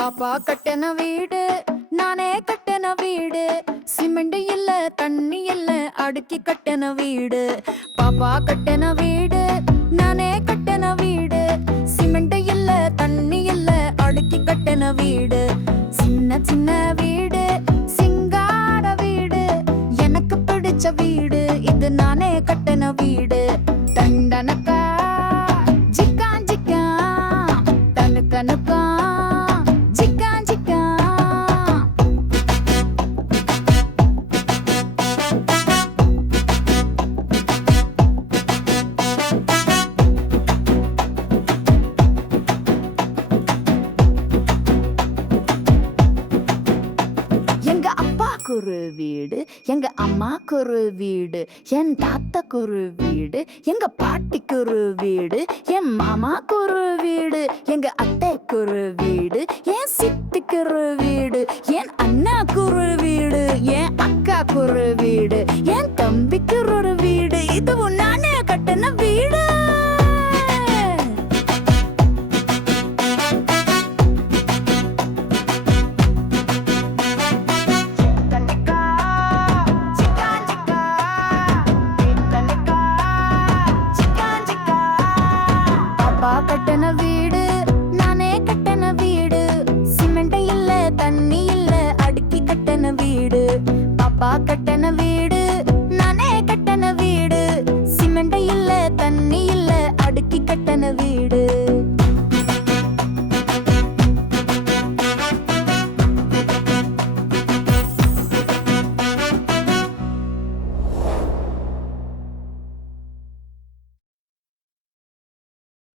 பாப்பா கட்டின வீடு, நானே கட்டின வீடு. சிமெண்ட் இல்ல, தண்ணி இல்ல, அடுக்கி கட்டின வீடு. பாப்பா கட்டின வீடு, நானே கட்டின வீடு. சிமெண்ட் இல்ல, தண்ணி இல்ல, அடுக்கி கட்டின வீடு. சின்ன சின்ன வீடு, சிங்கார வீடு. எனக்கு பிடிச்ச வீடு இது, நானே கட்டின வீடு. தண்டனக்கா ஜிக்கான் ஜிக்கான், தனுக்கனுக்கா ஜிக்கான் ஜிக்கான். எங்க அப்பாக்கு ஒரு வீடு, எங்க அம்மாக்கு ஒரு வீடு, என் தாத்தாக்கு ஒரு வீடு, எங்க பாட்டிக்கு ஒரு வீடு, என் மாமாக்கு ஒரு வீடு, எங்க அத்தைக்கு ஒரு வீடு, என் சித்திக்கு ஒரு வீடு, என் அண்ணாக்கு ஒரு வீடு, என் அக்காக்கு ஒரு வீடு, என் தம்பிக்கு ஒரு வீடு. இதுவும் நானே கட்டின வீடு. பாப்பா கட்டின வீடு, நானே கட்டின வீடு. சிமெண்ட் இல்ல, தண்ணி இல்ல, அடுக்கி கட்டின வீடு. பாப்பா கட்டின வீடு.